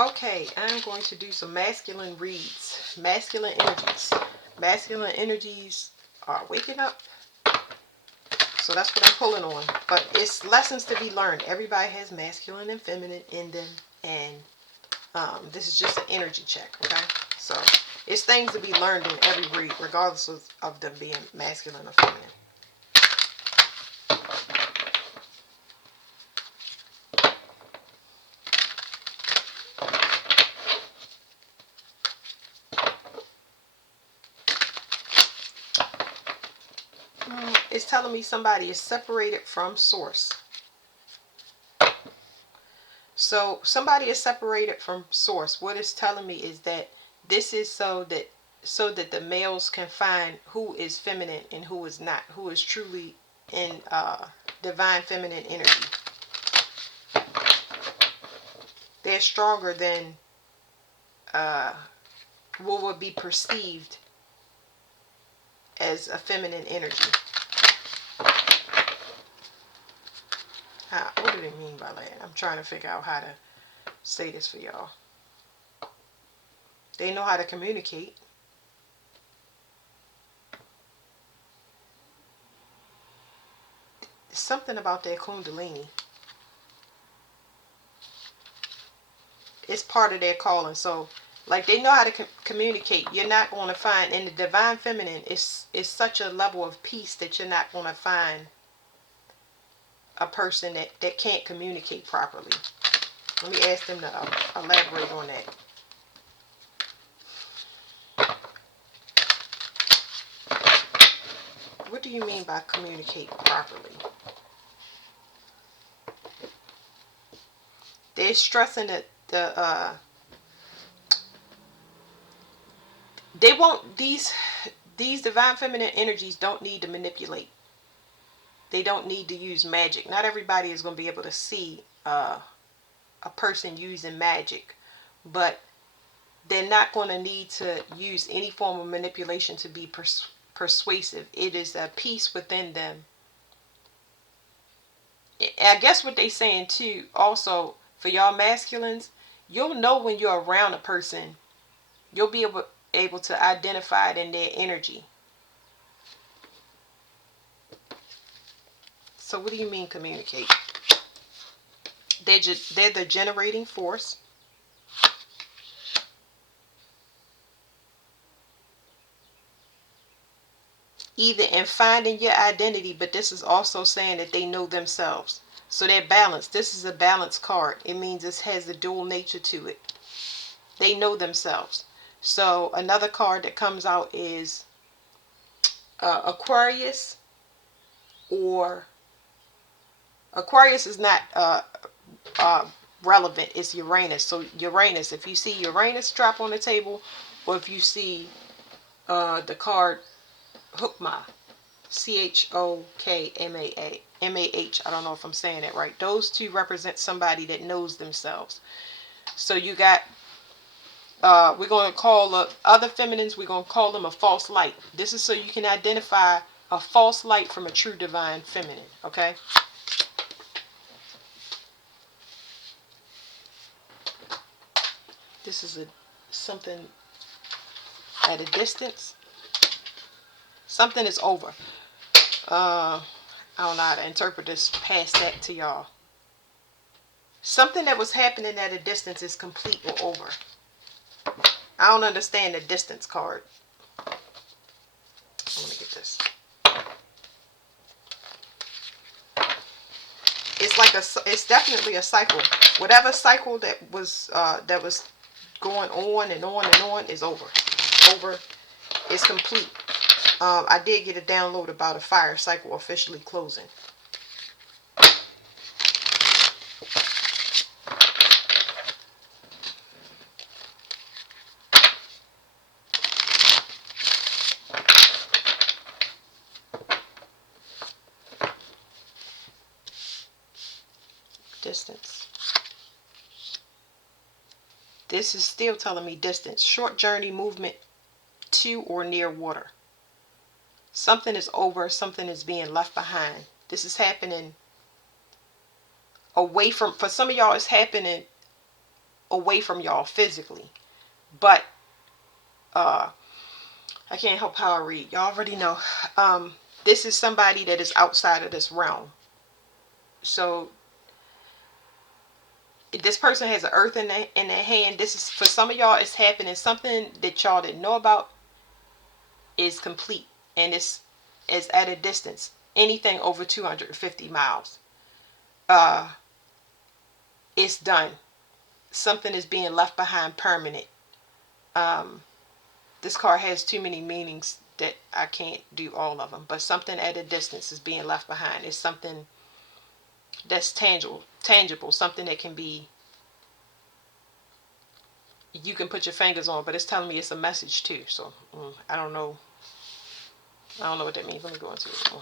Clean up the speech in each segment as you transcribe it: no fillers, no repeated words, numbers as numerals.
Okay, I'm going to do some masculine reads. Masculine energies. Masculine energies are waking up. So that's what I'm pulling on. But it's lessons to be learned. Everybody has masculine and feminine in them. And this is just an energy check, okay? So it's things to be learned in every read, regardless of them being masculine or feminine. It's telling me somebody is separated from source. So somebody is separated from source. What it's telling me is that this is so that the males can find who is feminine and who is not, who is truly in divine feminine energy. They're stronger than what would be perceived as a feminine energy. What do they mean by that? I'm trying to figure out how to say this for y'all. They know how to communicate. There's something about their kundalini. It's part of their calling. So, like, they know how to communicate. You're not going to find in the divine feminine. It's such a level of peace that you're not going to find a person that can't communicate properly. Let me ask them to elaborate on that. What do you mean by communicate properly? They're stressing that they won't, these divine feminine energies don't need to manipulate. They don't need to use magic. Not everybody is going to be able to see a person using magic, but they're not going to need to use any form of manipulation to be persuasive. It is a peace within them. I guess what they're saying too, also for y'all masculines, you'll know when you're around a person. You'll be able to identify it in their energy. So what do you mean communicate? They're the generating force. Either in finding your identity, but this is also saying that they know themselves. So they're balanced. This is a balanced card. It means it has a dual nature to it. They know themselves. So another card that comes out is Aquarius, or Aquarius is not relevant. It's Uranus. So Uranus, if you see Uranus drop on the table, or if you see the card Chokmah, Chokmah, I don't know if I'm saying it right. Those two represent somebody that knows themselves. So you got, we're going to call the other feminines, we're going to call them a false light. This is so you can identify a false light from a true divine feminine, okay? This is something at a distance. Something is over. I don't know how to interpret this past that to y'all. Something that was happening at a distance is complete or over. I don't understand the distance card. Let me get this. It's definitely a cycle. Whatever cycle that was going on and on and on is over. It's complete. I did get a download about a fire cycle officially closing. Distance. This is still telling me distance. Short journey, movement to or near water. Something is over. Something is being left behind. This is happening away from, for some of y'all it's happening away from y'all physically. But I can't help how I read. Y'all already know. This is somebody that is outside of this realm. So this person has an earth in their hand. This is, for some of y'all, it's happening. Something that y'all didn't know about is complete, and it's at a distance. Anything over 250 miles, it's done. Something is being left behind permanent. Um, this card has too many meanings that I can't do all of them. But something at a distance is being left behind. It's something that's tangible, something that can be, you can put your fingers on, but it's telling me it's a message too. So I don't know what that means. Let me go into it.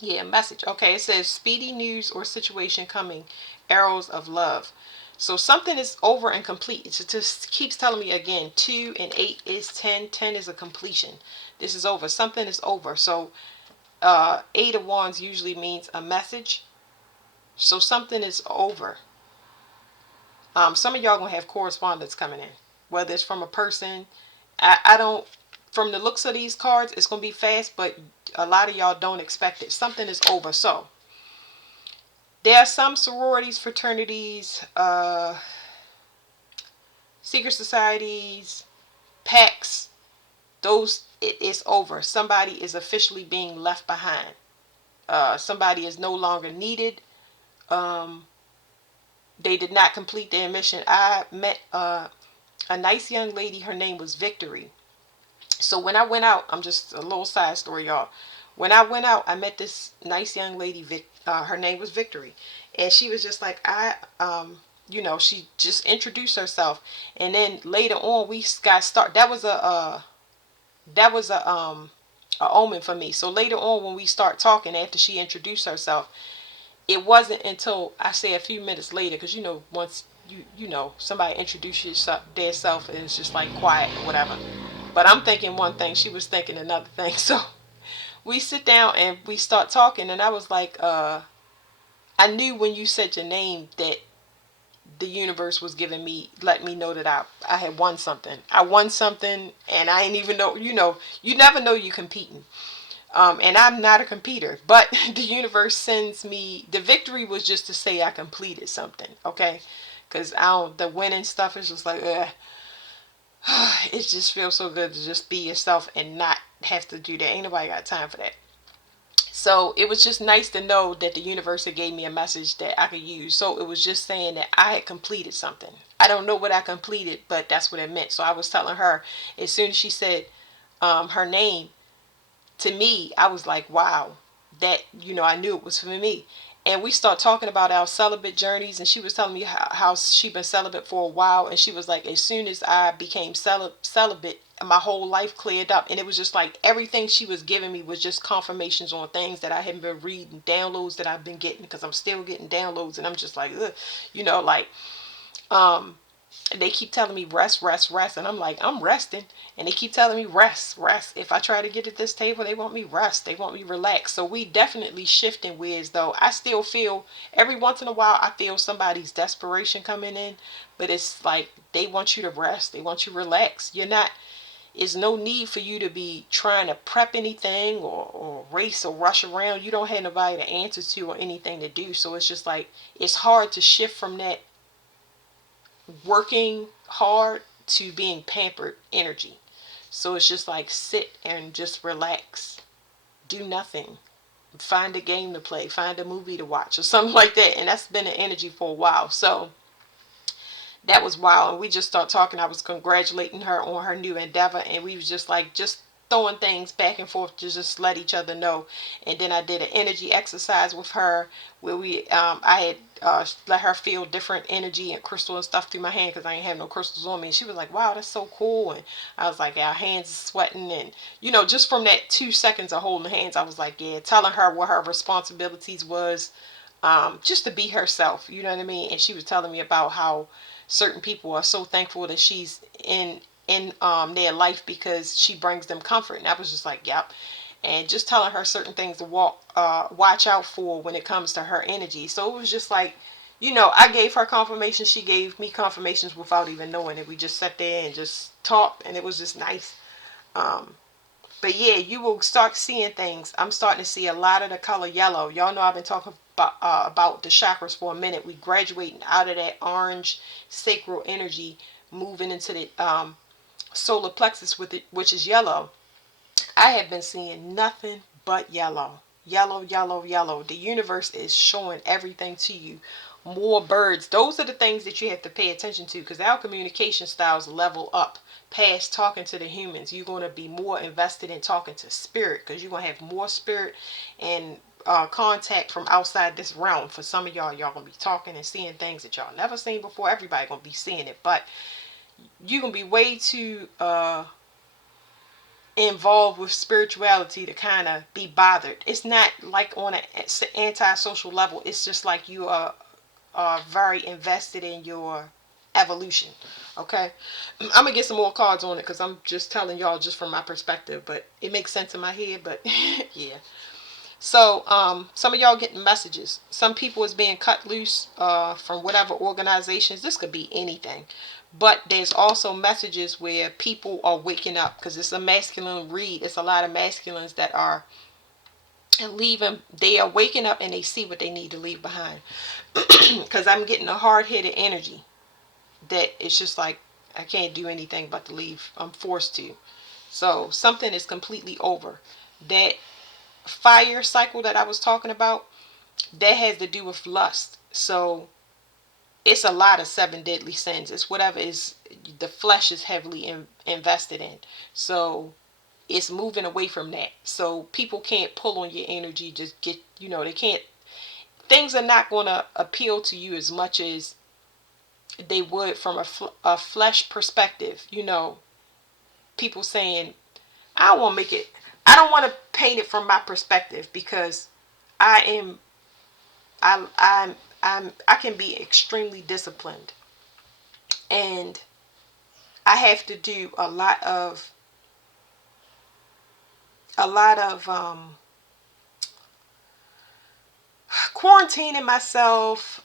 Yeah, message. Okay, it says speedy news or situation coming, arrows of love. So something is over and complete. It just keeps telling me again, 2 and 8 is 10. 10 is a completion. This is over. Something is over. So 8 of Wands usually means a message. So something is over. Some of y'all going to have correspondence coming in, whether it's from a person. I don't, from the looks of these cards, it's going to be fast, but a lot of y'all don't expect it. Something is over. So there are some sororities, fraternities, secret societies, pacts. Those, it is over. Somebody is officially being left behind. Somebody is no longer needed. They did not complete their mission. I met a nice young lady. Her name was Victory. So when I went out, I'm just a little side story, y'all. When I went out, I met this nice young lady. Her name was Victory, and she was just like, she just introduced herself, and then later on we got started. That was a omen for me. So later on when we start talking after she introduced herself, it wasn't until I say a few minutes later, because once somebody introduces their self, and it's just like quiet or whatever. But I'm thinking one thing, she was thinking another thing. So we sit down and we start talking, and I was like, I knew when you said your name that the universe was giving me, let me know that I had won something. I won something, and I ain't even know. You never know you competing. And I'm not a competitor, but the universe sends me, the victory was just to say I completed something, okay? Because the winning stuff is just like, it just feels so good to just be yourself and not have to do that. Ain't nobody got time for that. So it was just nice to know that the universe had gave me a message that I could use. So it was just saying that I had completed something. I don't know what I completed, but that's what it meant. So I was telling her, as soon as she said her name, to me, I was like, wow, that, I knew it was for me. And we start talking about our celibate journeys, and she was telling me how she been celibate for a while, and she was like, as soon as I became celibate, my whole life cleared up. And it was just like everything she was giving me was just confirmations on things that I hadn't been reading, downloads that I've been getting, because I'm still getting downloads, and I'm just like, ugh, like, they keep telling me rest, rest, rest, and I'm like, I'm resting, and they keep telling me rest, rest. If I try to get at this table, they want me rest, they want me relax. So we definitely shifting ways, though. I still feel every once in a while, I feel somebody's desperation coming in, but it's like they want you to rest, they want you to relax. You're not, there's no need for you to be trying to prep anything or race or rush around. You don't have nobody to answer to or anything to do. So it's just like, it's hard to shift from that working hard to being pampered energy. So it's just like sit and just relax, do nothing, find a game to play, find a movie to watch or something like that. And that's been the energy for a while. So that was wild. And we just started talking. I was congratulating her on her new endeavor, and we was just like, just throwing things back and forth to just let each other know. And then I did an energy exercise with her where I had let her feel different energy and crystal and stuff through my hand, because I ain't have no crystals on me. And she was like, wow, that's so cool. And I was like, our hands sweating, and just from that 2 seconds of holding hands, I was like, yeah, telling her what her responsibilities was, just to be herself, you know what I mean? And she was telling me about how certain people are so thankful that she's in their life, because she brings them comfort. And I was just like, yep. And just telling her certain things to watch out for when it comes to her energy. So it was just like, you know, I gave her confirmation. She gave me confirmations without even knowing it. We just sat there and just talked, and it was just nice. Um, but yeah, you will start seeing things. I'm starting to see a lot of the color yellow. Y'all know I've been talking about the chakras for a minute. We graduating out of that orange sacral energy, moving into the solar plexus with it, which is yellow. I have been seeing nothing but yellow. Yellow, yellow, yellow. The universe is showing everything to you. More birds. Those are the things that you have to pay attention to, because our communication styles level up past talking to the humans. You're going to be more invested in talking to spirit, because you're going to have more spirit and contact from outside this realm. For some of y'all going to be talking and seeing things that y'all never seen before. Everybody going to be seeing it, but you're going to be way too involved with spirituality to kind of be bothered. It's not like on an anti-social level. It's just like you are very invested in your evolution. Okay, I'm gonna get some more cards on it, because I'm just telling y'all just from my perspective, but it makes sense in my head. But yeah. So some of y'all getting messages. Some people is being cut loose from whatever organizations. This could be anything. But there's also messages where people are waking up, because it's a masculine read. It's a lot of masculines that are leaving. They are waking up and they see what they need to leave behind. Because I'm getting a hard-headed energy that it's just like, I can't do anything but to leave. I'm forced to. So something is completely over. That fire cycle that I was talking about, that has to do with lust. So it's a lot of seven deadly sins. It's whatever is the flesh is heavily invested in. So it's moving away from that. So people can't pull on your energy. Just get, they can't. Things are not going to appeal to you as much as they would from a flesh perspective. People saying, I won't make it. I don't want to paint it from my perspective, because I am I can be extremely disciplined, and I have to do a lot of quarantining myself,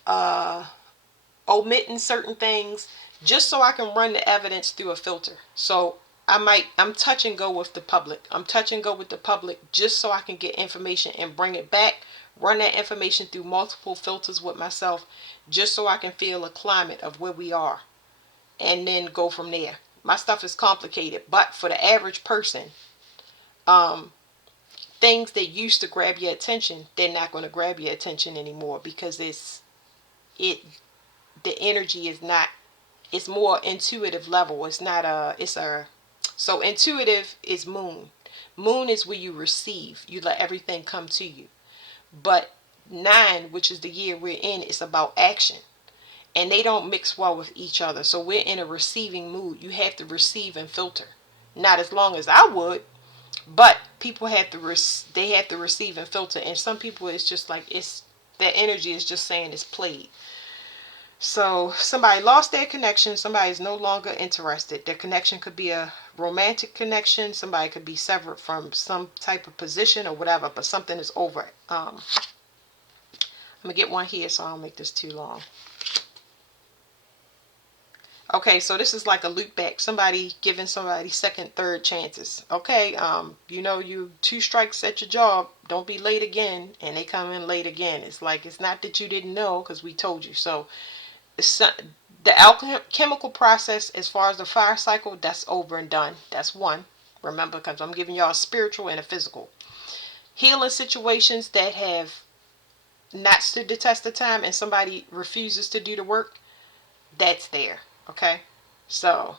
omitting certain things, just so I can run the evidence through a filter. So I'm touch and go with the public. I'm touch and go with the public just so I can get information and bring it back, run that information through multiple filters with myself, just so I can feel a climate of where we are, and then go from there. My stuff is complicated, but for the average person, um, things that used to grab your attention, they're not going to grab your attention anymore, because it the energy is not. It's more intuitive level. It's not so intuitive is moon. Moon is where you receive. You let everything come to you. But 9, which is the year we're in, is about action. And they don't mix well with each other. So we're in a receiving mood. You have to receive and filter. Not as long as I would, but people have to they have to receive and filter. And some people, it's just like, it's their energy is just saying it's played. So somebody lost their connection. Somebody is no longer interested. Their connection could be a romantic connection. Somebody could be severed from some type of position or whatever, but something is over. I'm going to get one here so I don't make this too long. Okay, so this is like a loop back. Somebody giving somebody second, third chances. Okay, you 2 strikes at your job. Don't be late again. And they come in late again. It's like, it's not that you didn't know, because we told you. So the alchemical process, as far as the fire cycle, that's over and done. That's one. Remember, because I'm giving y'all a spiritual and a physical. Healing situations that have not stood the test of time and somebody refuses to do the work, that's there. Okay? So,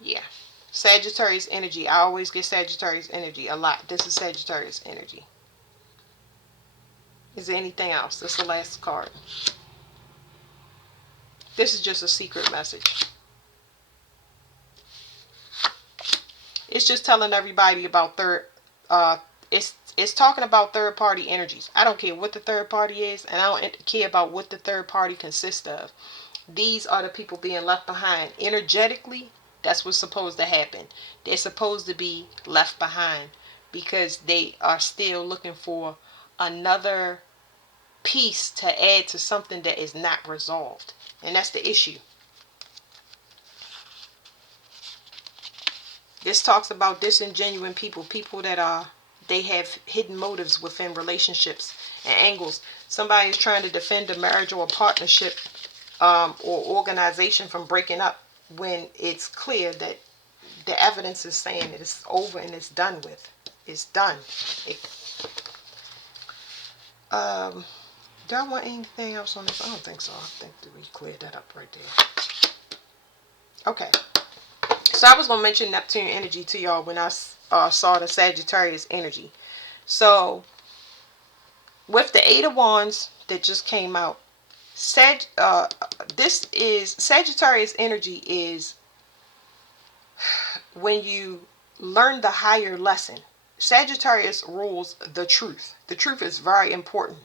yeah. Sagittarius energy. I always get Sagittarius energy a lot. This is Sagittarius energy. Is there anything else? This is the last card. This is just a secret message. It's just telling everybody about it's talking about third party energies. I don't care what the third party is, and I don't care about what the third party consists of. These are the people being left behind. Energetically, that's what's supposed to happen. They're supposed to be left behind, because they are still looking for another piece to add to something that is not resolved. And that's the issue. This talks about disingenuous people, people that they have hidden motives within relationships and angles. Somebody is trying to defend a marriage or a partnership or organization from breaking up when it's clear that the evidence is saying that it's over and it's done with. It's done. Do I want anything else on this? I don't think so. I think that we cleared that up right there. Okay. So I was going to mention Neptune energy to y'all when I saw the Sagittarius energy. So with the Eight of Wands that just came out, this is Sagittarius energy is when you learn the higher lesson. Sagittarius rules the truth. The truth is very important.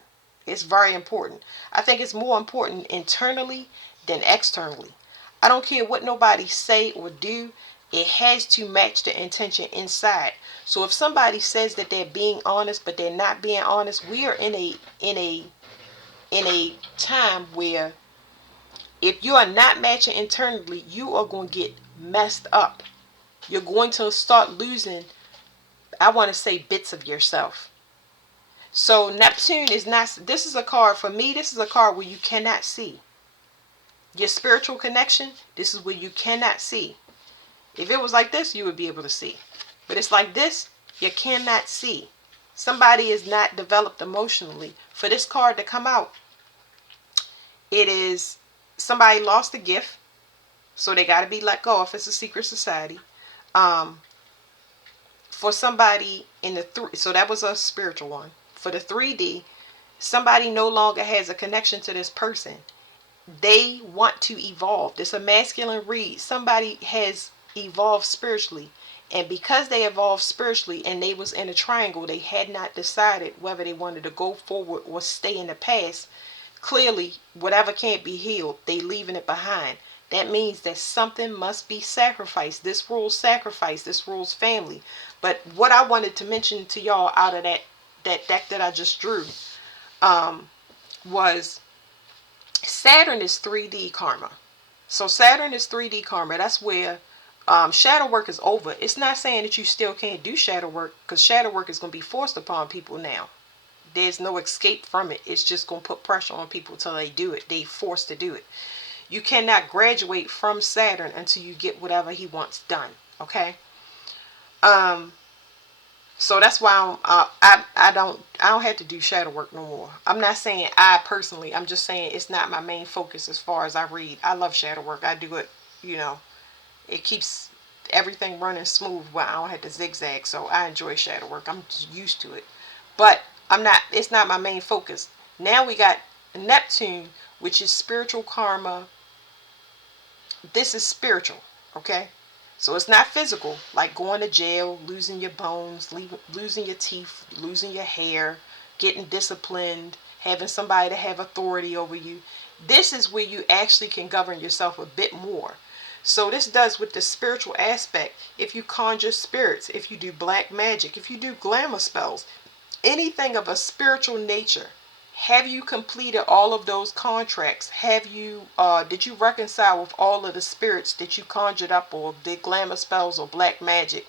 It's very important. I think it's more important internally than externally. I don't care what nobody say or do. It has to match the intention inside. So if somebody says that they're being honest, but they're not being honest, we are in a time where if you are not matching internally, you are going to get messed up. You're going to start losing, I want to say, bits of yourself. So Neptune is not, this is a card, for me, this is a card where you cannot see. Your spiritual connection, this is where you cannot see. If it was like this, you would be able to see. But it's like this, you cannot see. Somebody is not developed emotionally. For this card to come out, it is somebody lost a gift, so they got to be let go if it's a secret society. For somebody in the so that was a spiritual one. For the 3D, somebody no longer has a connection to this person. They want to evolve. This is a masculine read. Somebody has evolved spiritually, and because they evolved spiritually and they was in a triangle, they had not decided whether they wanted to go forward or stay in the past. Clearly, whatever can't be healed, they leaving it behind. That means that something must be sacrificed. This rules sacrifice. This rules family. But what I wanted to mention to y'all out of that deck that I just drew was Saturn is 3D karma. So Saturn is 3D karma. That's where shadow work is over. It's not saying that you still can't do shadow work, because shadow work is going to be forced upon people now. There's no escape from it. It's just going to put pressure on people until they do it. They forced to do it. You cannot graduate from Saturn until you get whatever he wants done. Okay. So that's why I don't have to do shadow work no more. I'm not saying I personally. I'm just saying it's not my main focus as far as I read. I love shadow work. I do it. It keeps everything running smooth where I don't have to zigzag. So I enjoy shadow work. I'm just used to it. But it's not my main focus. Now we got Neptune, which is spiritual karma. This is spiritual, okay? So it's not physical, like going to jail, losing your bones, losing your teeth, losing your hair, getting disciplined, having somebody to have authority over you. This is where you actually can govern yourself a bit more. So this does with the spiritual aspect. If you conjure spirits, if you do black magic, if you do glamour spells, anything of a spiritual nature, have you completed all of those contracts? Have you did you reconcile with all of the spirits that you conjured up or did glamour spells or black magic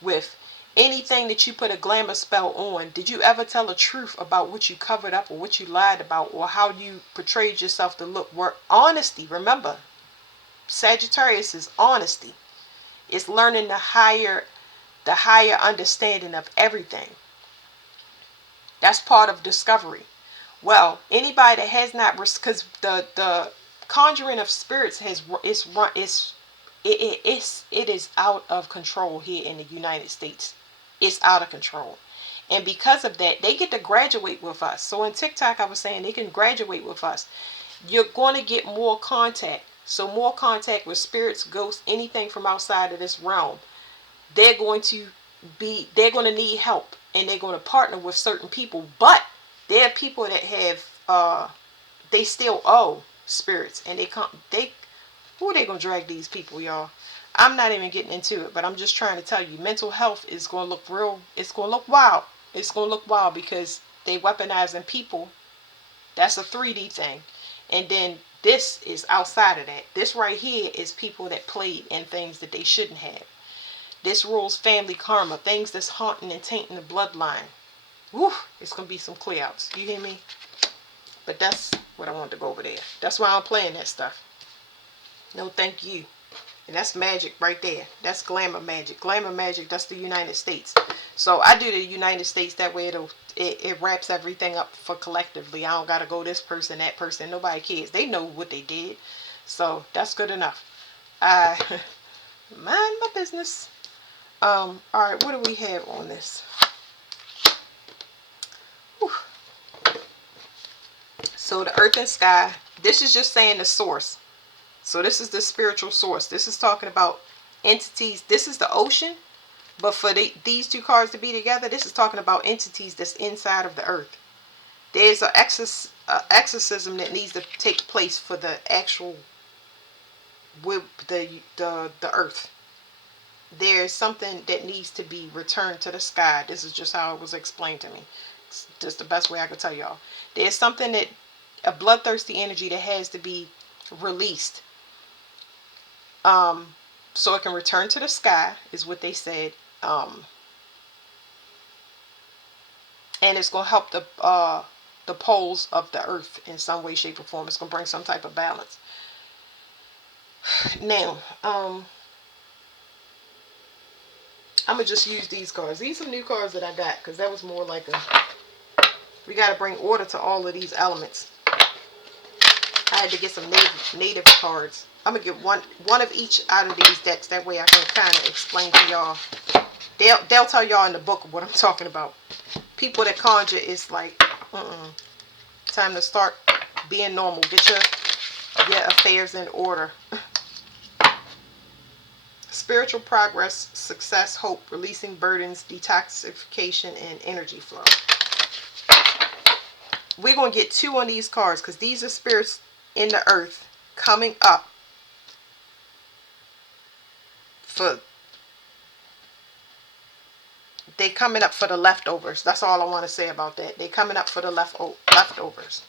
with? Anything that you put a glamour spell on, did you ever tell the truth about what you covered up or what you lied about or how you portrayed yourself to look? Honesty, remember, Sagittarius is honesty. It's learning the higher understanding of everything. That's part of discovery. Well, anybody that has not, because the conjuring of spirits it is out of control here in the United States. It's out of control, and because of that, they get to graduate with us. So in TikTok, I was saying they can graduate with us. You're going to get more contact. So more contact with spirits, ghosts, anything from outside of this realm. They're going to need help, and they're going to partner with certain people, but there are people that have they still owe spirits, and who are they gonna drag these people, y'all? I'm not even getting into it, but I'm just trying to tell you, mental health is gonna look real. It's gonna look wild. It's gonna look wild because they weaponizing people That's a 3D thing. And then this is outside of that. This right here is people that played in things that they shouldn't have. This rules family karma, things that's haunting and tainting the bloodline. Woo, it's going to be some clear outs. You hear me? But that's what I wanted to go over there. That's why I'm playing that stuff. No, thank you. And that's magic right there. That's glamour magic. Glamour magic, that's the United States. So I do the United States, that way it wraps everything up for collectively. I don't got to go this person, that person. Nobody cares. They know what they did. So that's good enough. I mind my business. Alright, what do we have on this? Whew. So the earth and sky, this is just saying the source. So this is the spiritual source. This is talking about entities. This is the ocean. But for these two cards to be together, this is talking about entities that's inside of the earth. There's an exorcism that needs to take place for the actual, with the earth. There's something that needs to be returned to the sky. This is just how it was explained to me. It's just the best way I could tell y'all. There's something that, a bloodthirsty energy that has to be released. So it can return to the sky, is what they said. And it's going to help the poles of the earth in some way, shape, or form. It's going to bring some type of balance. Now, I'm going to just use these cards. These are new cards that I got, because that was more like we got to bring order to all of these elements. I had to get some native cards. I'm going to get one of each out of these decks. That way I can kind of explain to y'all. They'll tell y'all in the book what I'm talking about. People that conjure is like, time to start being normal. Get your affairs in order. Spiritual progress, success, hope, releasing burdens, detoxification, and energy flow. We're going to get 2 on these cards, because these are spirits in the earth coming up for, they coming up for the leftovers. That's all I want to say about that. They coming up for the leftovers.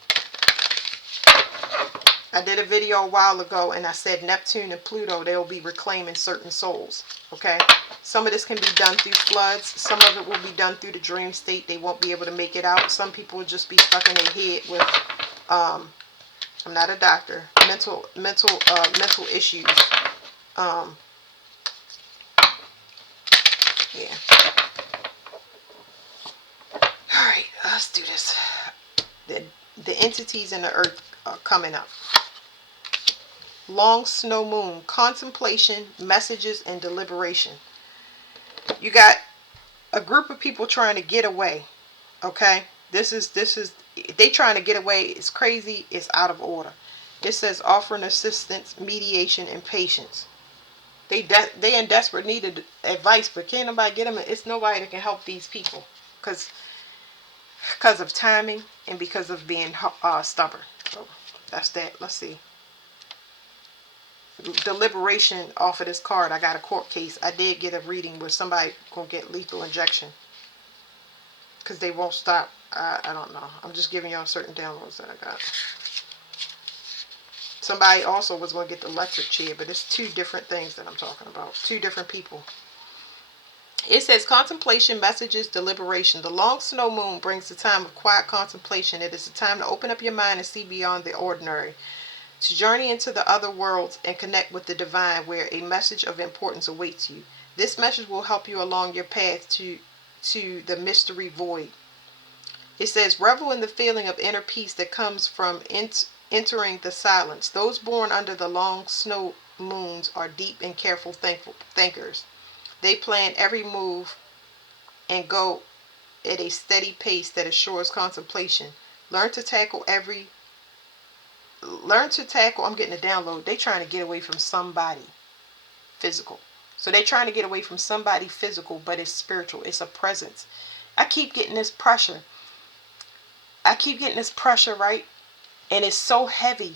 I did a video a while ago and I said Neptune and Pluto, they'll be reclaiming certain souls. Okay? Some of this can be done through floods. Some of it will be done through the dream state. They won't be able to make it out. Some people will just be stuck in their head with, I'm not a doctor, mental issues. Yeah. Alright, let's do this. The entities in the earth are coming up. Long snow moon, contemplation, messages, and deliberation. You got a group of people trying to get away. Okay? This is they trying to get away. It's crazy. It's out of order. It says offering assistance, mediation, and patience. They in desperate need of advice, but can't nobody get them. It's nobody that can help these people because of timing and because of being stubborn. So that's that. Let's see. Deliberation off of this card. I got a court case. I did get a reading where somebody gonna get lethal injection because they won't stop. I don't know. I'm just giving y'all certain downloads that I got. Somebody also was going to get the electric chair, but it's 2 different things that I'm talking about. 2 different people. It says contemplation, messages, deliberation. The long snow moon brings the time of quiet contemplation. It is a time to open up your mind and see beyond the ordinary, to journey into the other worlds and connect with the divine, where a message of importance awaits you. This message will help you along your path to the mystery void. It says revel in the feeling of inner peace that comes from entering the silence. Those born under the long snow moons are deep and careful thinkers. They plan every move and go at a steady pace that assures contemplation. Learn to tackle, I'm getting a download. They trying to get away from somebody physical. So they trying to get away from somebody physical, but it's spiritual. It's a presence. I keep getting this pressure. Right? And it's so heavy.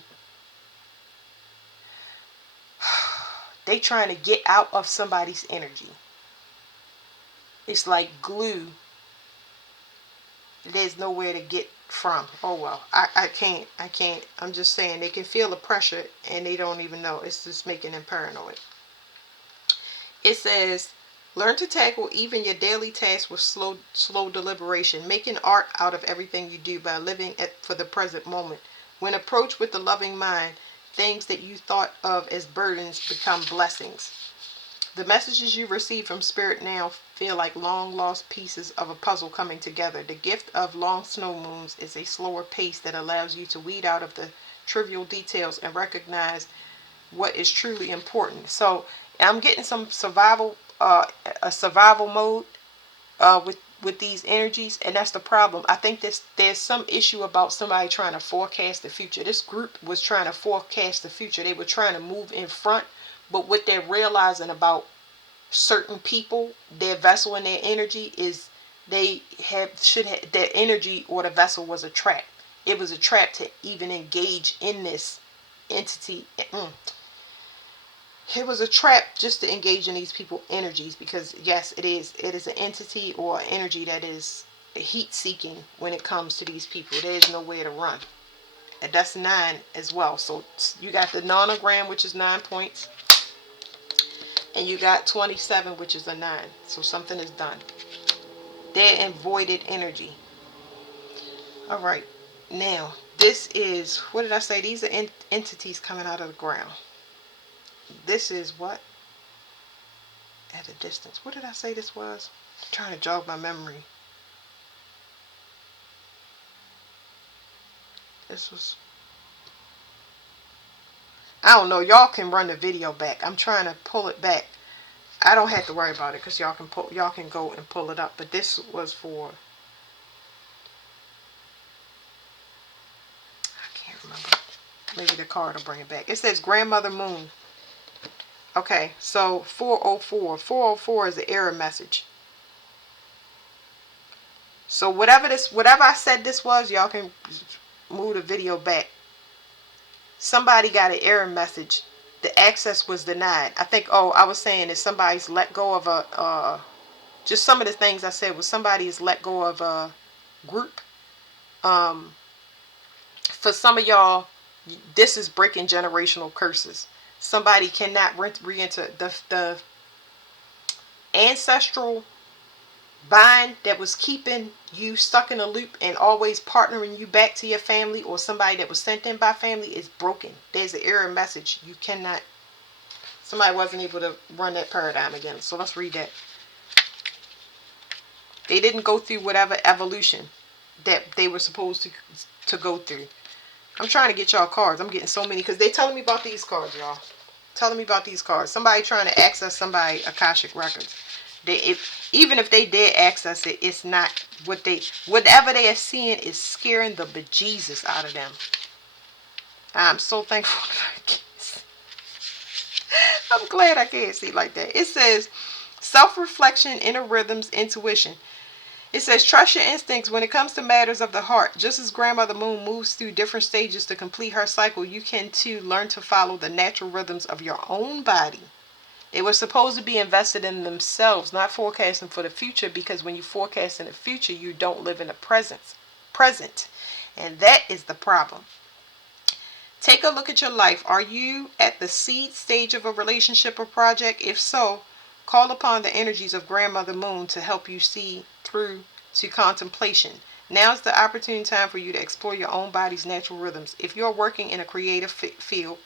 They trying to get out of somebody's energy. It's like glue there's nowhere to get from. Oh well, I can't. I'm just saying they can feel the pressure and they don't even know. It's just making them paranoid. It says, learn to tackle even your daily tasks with slow deliberation, making art out of everything you do by living for the present moment. When approached with the loving mind, things that you thought of as burdens become blessings. The messages you receive from Spirit now feel like long lost pieces of a puzzle coming together. The gift of long snow moons is a slower pace that allows you to weed out of the trivial details and recognize what is truly important. So I'm getting some a survival mode with these energies, and that's the problem. I think there's some issue about somebody trying to forecast the future. This group was trying to forecast the future. They were trying to move in front, but what they're realizing about certain people, their vessel and their energy is they should have their energy, or the vessel was a trap. It was a trap to even engage in this entity. It was a trap just to engage in these people energies, because yes, it is an entity or energy that is heat seeking. When it comes to these people, there's nowhere to run. And that's 9 as well. So you got the nonogram, which is 9 points, and you got 27, which is a 9. So something is done. They're in voided energy. All right, now this is, what did I say? These are entities coming out of the ground. This is what? At a distance. What did I say this was? I'm trying to jog my memory. This was, I don't know. Y'all can run the video back. I'm trying to pull it back. I don't have to worry about it because y'all can go and pull it up. But this was for, I can't remember. Maybe the card will bring it back. It says Grandmother Moon. Okay, so 404. 404 is the error message. So whatever I said this was, y'all can move the video back. Somebody got an error message. The access was denied. I think, I was saying that somebody's let go of just some of the things I said was somebody's let go of a group. For some of y'all, this is breaking generational curses. Somebody cannot re-enter the ancestral bind that was keeping you stuck in a loop and always partnering you back to your family, or somebody that was sent in by family, is broken. There's an error message. You cannot, somebody wasn't able to run that paradigm again. So let's read that. They didn't go through whatever evolution that they were supposed to go through. I'm trying to get y'all cards. I'm getting so many because they're telling me about these cards, y'all. Telling me about these cards. Somebody trying to access somebody Akashic records. Even if they did access it, it's not whatever they are seeing is scaring the bejesus out of them. I'm so thankful that I can't see. I'm glad I can't see like that. It says self-reflection, inner rhythms, intuition. It says trust your instincts when it comes to matters of the heart. Just as Grandmother Moon moves through different stages to complete her cycle, you can too learn to follow the natural rhythms of your own body. They were supposed to be invested in themselves, not forecasting for the future, because when you forecast in the future, you don't live in the present. And that is the problem. Take a look at your life. Are you at the seed stage of a relationship or project? If so, call upon the energies of Grandmother Moon to help you see through to contemplation. Now's the opportune time for you to explore your own body's natural rhythms. If you're working in a creative field,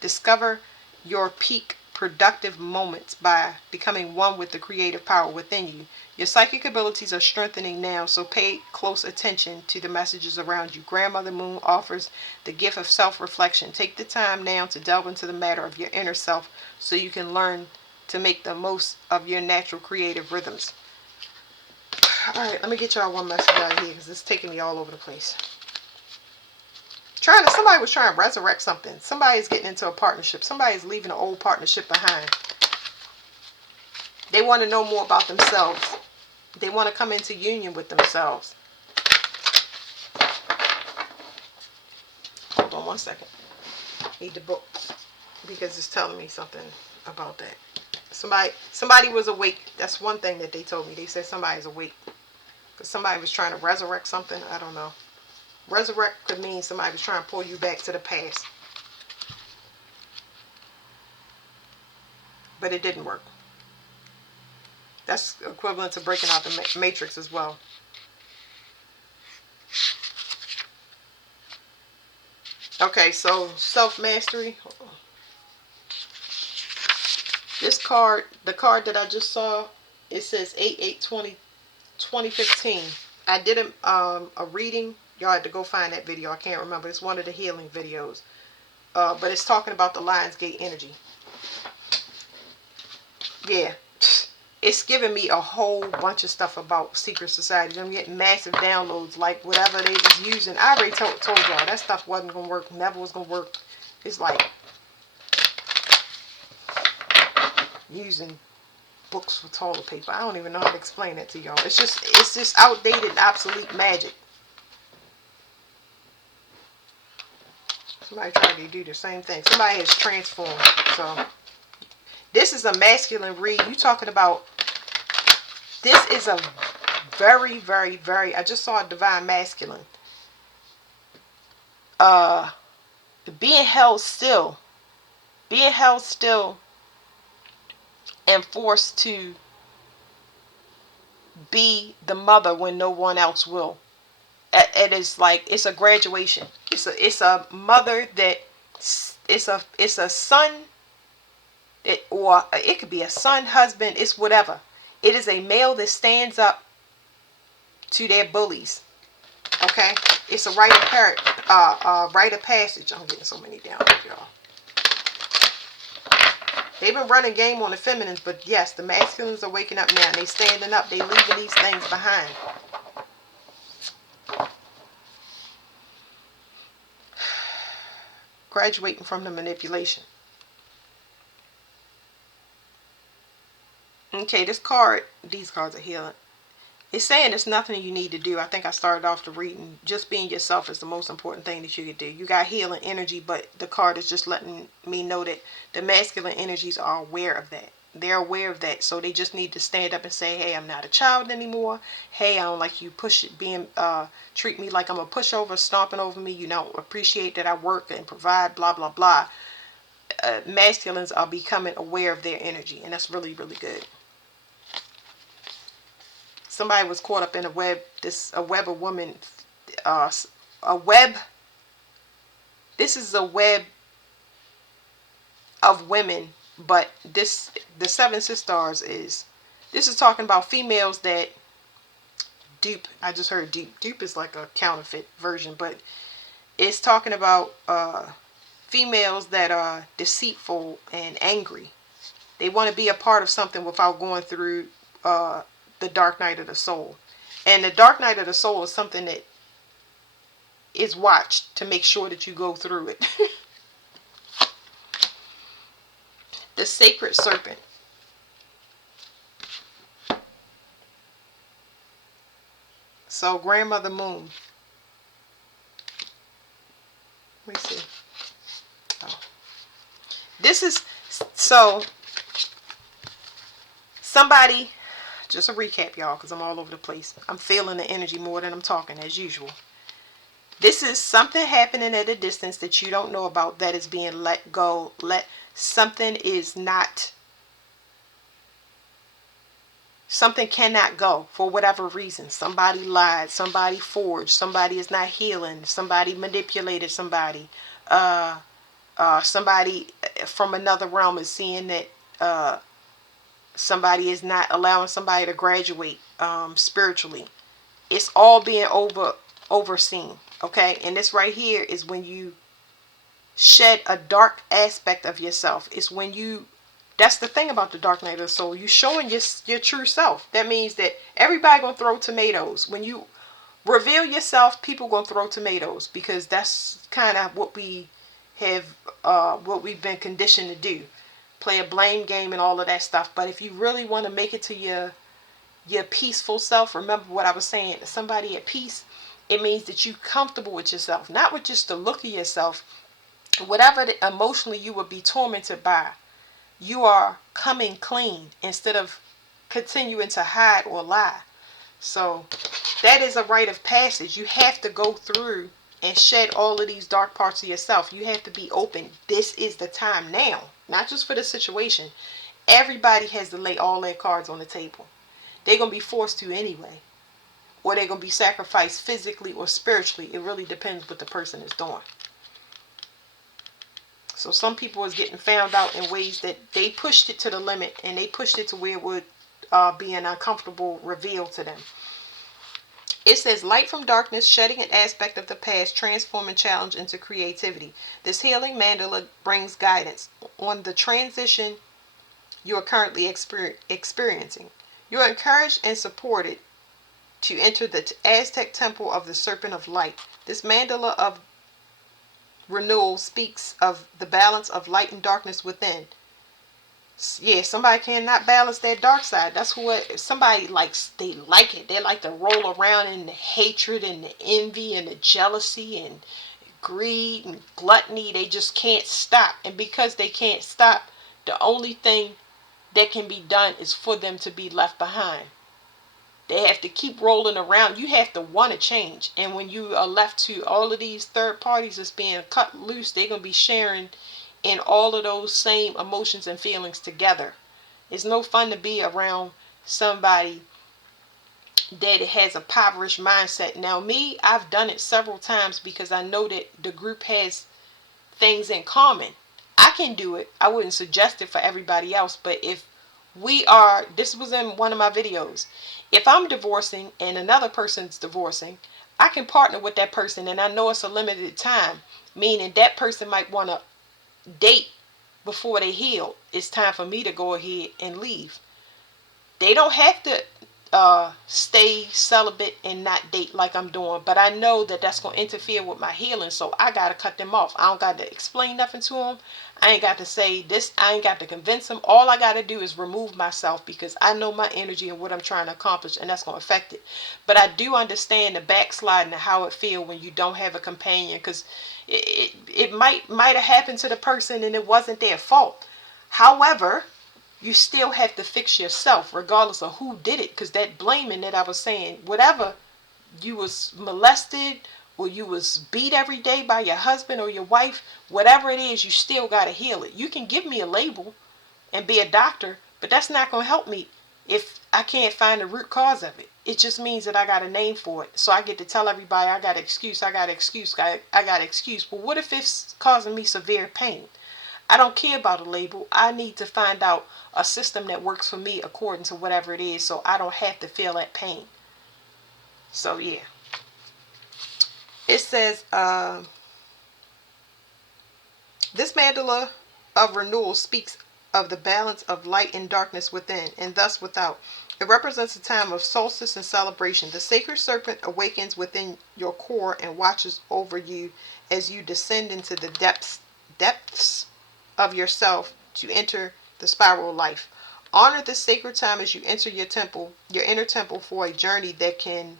discover your peak productive moments by becoming one with the creative power within you. Your psychic abilities are strengthening now, so pay close attention to the messages around you. Grandmother Moon offers the gift of self-reflection. Take the time now to delve into the matter of your inner self so you can learn to make the most of your natural creative rhythms. Alright, let me get y'all one message out of here because it's taking me all over the place. Somebody was trying to resurrect something. Somebody's getting into a partnership. Somebody's leaving an old partnership behind. They want to know more about themselves. They want to come into union with themselves. Hold on one second. Need the book because it's telling me something about that. Somebody was awake. That's one thing that they told me. They said somebody's awake. Because somebody was trying to resurrect something. I don't know. Resurrect could mean somebody was trying to pull you back to the past. But it didn't work. That's equivalent to breaking out the matrix as well. Okay, so self-mastery. This card, the card that I just saw, it says 8/8/2015. I did a reading. Y'all had to go find that video. I can't remember. It's one of the healing videos. But it's talking about the Lionsgate energy. Yeah. It's giving me a whole bunch of stuff about secret societies. I'm getting massive downloads, like whatever they was using. I already told y'all that stuff wasn't going to work. Never was going to work. It's like using books for toilet paper. I don't even know how to explain that to y'all. It's just outdated, obsolete magic. Somebody tried to do the same thing. Somebody has transformed. So this is a masculine read. You talking about, this is a very, very, very, I just saw a divine masculine. Being held still. Being held still and forced to be the mother when no one else will. It is like, it's a graduation. It's a mother that, it's a son, or it could be a son, husband, it's whatever. It is a male that stands up to their bullies. Okay, it's a rite of passage. I'm getting so many down, y'all. They've been running game on the feminines, but yes, the masculines are waking up now. And they standing up. They leaving these things behind. Graduating from the manipulation. Okay, this card, these cards are healing. It's saying there's nothing you need to do. I think I started off the reading. Just being yourself is the most important thing that you could do. You got healing energy, but the card is just letting me know that the masculine energies are aware of that. They're aware of that. So they just need to stand up and say, hey, I'm not a child anymore. Hey, I don't like you treat me like I'm a pushover, stomping over me. You don't appreciate that I work and provide, blah, blah, blah. Masculines are becoming aware of their energy. And that's really, really good. Somebody was caught up in a web. This a web of women. A web. This is a web of women, but the Seven Sisters is. This is talking about females that dupe. I just heard dupe. Dupe is like a counterfeit version, but it's talking about females that are deceitful and angry. They want to be a part of something without going through the dark night of the soul. And the dark night of the soul is something that is watched to make sure that you go through it. The sacred serpent. So Grandmother Moon. Let me see. Oh. This is, so somebody, just a recap, y'all, because I'm all over the place. I'm feeling the energy more than I'm talking, as usual. This is something happening at a distance that you don't know about, that is being let go. Something is not, something cannot go for whatever reason. Somebody lied, somebody forged, somebody is not healing, somebody manipulated somebody. Somebody from another realm is seeing that somebody is not allowing somebody to graduate spiritually. It's all being overseen. Okay, and this right here is when you shed a dark aspect of yourself. It's when you, that's the thing about the dark night of the soul. You showing your true self. That means that everybody gonna throw tomatoes. When you reveal yourself, people gonna throw tomatoes, because that's kind of what we have, what we've been conditioned to do. Play a blame game and all of that stuff. But if you really want to make it to your peaceful self, remember what I was saying, somebody at peace, it means that you're comfortable with yourself, not with just the look of yourself. Whatever emotionally you would be tormented by, you are coming clean instead of continuing to hide or lie. So that is a rite of passage. You have to go through and shed all of these dark parts of yourself. You have to be open. This is the time now, not just for the situation. Everybody has to lay all their cards on the table. They're going to be forced to anyway. Or they're going to be sacrificed physically or spiritually. It really depends what the person is doing. So some people is getting found out in ways that they pushed it to the limit, and they pushed it to where it would be an uncomfortable reveal to them. It says, light from darkness, shedding an aspect of the past, transforming challenge into creativity. This healing mandala brings guidance on the transition you are currently experiencing. You are encouraged and supported to enter the Aztec temple of the Serpent of Light. This mandala of renewal speaks of the balance of light and darkness within. Yeah, somebody cannot balance that dark side. That's what somebody likes. They like it. They like to roll around in the hatred and the envy and the jealousy and greed and gluttony. They just can't stop. And because they can't stop, the only thing that can be done is for them to be left behind. They have to keep rolling around. You have to want to change. And when you are left to all of these third parties that's being cut loose, they're going to be sharing in all of those same emotions and feelings together. It's no fun to be around somebody that has a impoverished mindset. Now me, I've done it several times because I know that the group has things in common. I can do it. I wouldn't suggest it for everybody else, but if we are, this was in one of my videos, if I'm divorcing and another person's divorcing, I can partner with that person, and I know it's a limited time, meaning that person might want to date before they heal. It's time for me to go ahead and leave. They don't have to stay celibate and not date like I'm doing, but I know that that's going to interfere with my healing, so I got to cut them off. I don't got to explain nothing to them. I ain't got to say this. I ain't got to convince them. All I got to do is remove myself, because I know my energy and what I'm trying to accomplish, and that's going to affect it. But I do understand the backsliding and how it feel when you don't have a companion, because it might have happened to the person and it wasn't their fault. However, you still have to fix yourself regardless of who did it, because that blaming that I was saying, whatever, you was molested or you was beat every day by your husband or your wife, whatever it is, you still got to heal it. You can give me a label and be a doctor, but that's not going to help me if I can't find the root cause of it. It just means that I got a name for it, so I get to tell everybody I got an excuse, I got an excuse, I got an excuse. But what if it's causing me severe pain? I don't care about a label. I need to find out a system that works for me according to whatever it is, so I don't have to feel that pain. So yeah. It says, this mandala of renewal speaks of the balance of light and darkness within, and thus without. It represents a time of solstice and celebration. The sacred serpent awakens within your core and watches over you as you descend into the depths of yourself to enter the spiral life. Honor this sacred time as you enter your temple, your inner temple, for a journey that can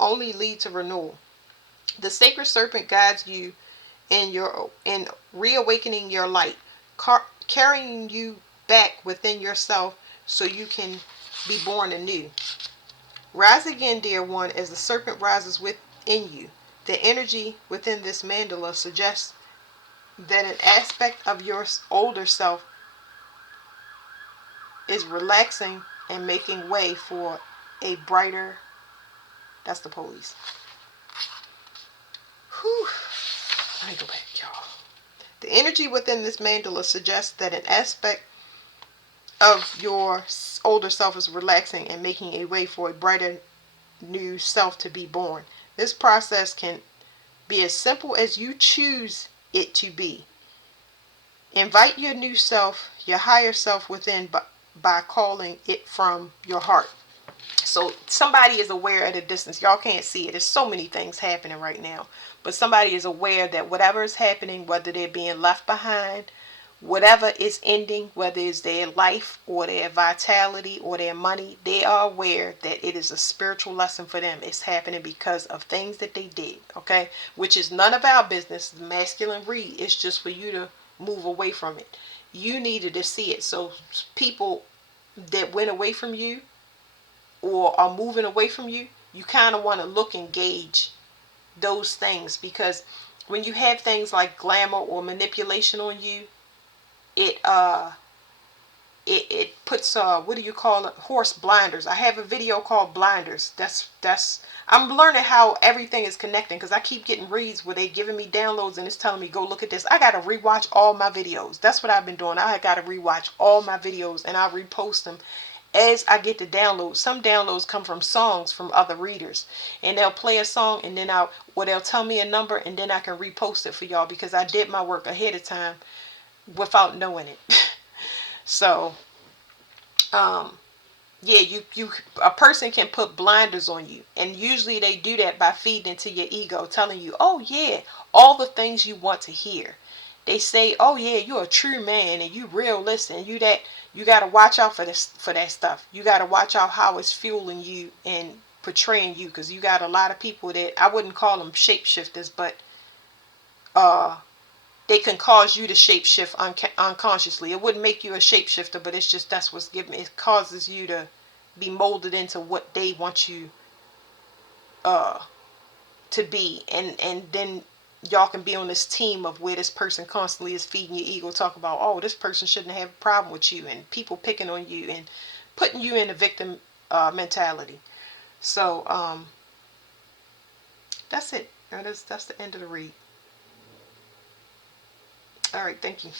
only lead to renewal. The sacred serpent guides you in reawakening your light, carrying you back within yourself so you can be born anew. Rise again, dear one, as the serpent rises within you. The energy within this mandala suggests that an aspect of your older self is relaxing and making way for a brighter, that's the police. Whew. Let me go back, y'all. The energy within this mandala suggests that an aspect of your older self is relaxing and making a way for a brighter new self to be born. This process can be as simple as you choose it to be. Invite your new self, your higher self within by calling it from your heart. So somebody is aware at a distance. Y'all can't see it. There's so many things happening right now. But somebody is aware that whatever is happening, whether they're being left behind, whatever is ending, whether it's their life or their vitality or their money, they are aware that it is a spiritual lesson for them. It's happening because of things that they did, okay? Which is none of our business. The masculine read is just for you to move away from it. You needed to see it. So people that went away from you, or are moving away from you, you kind of want to look and gauge those things, because when you have things like glamour or manipulation on you, it it puts what do you call it, horse blinders. I have a video called Blinders. That's I'm learning how everything is connecting, because I keep getting reads where they giving me downloads and it's telling me go look at this. I gotta rewatch all my videos. That's what I've been doing. I gotta rewatch all my videos and I repost them as I get the downloads. Some downloads come from songs from other readers, and they'll play a song and then they'll tell me a number and then I can repost it for y'all, because I did my work ahead of time without knowing it. So yeah, you a person can put blinders on you, and usually they do that by feeding into your ego, telling you, oh yeah, all the things you want to hear. They say, oh yeah, you're a true man and you realistic and you that, you got to watch out for this, for that stuff. You got to watch out how it's fueling you and portraying you, because you got a lot of people that I wouldn't call them shapeshifters, but uh they can cause you to shapeshift unconsciously. It wouldn't make you a shapeshifter, but it's just that's what's given. It causes you to be molded into what they want you uh to be, and then y'all can be on this team of where this person constantly is feeding your ego, talk about, oh, this person shouldn't have a problem with you, and people picking on you and putting you in a victim mentality. So that's it. That's the end of the read. All right, thank you.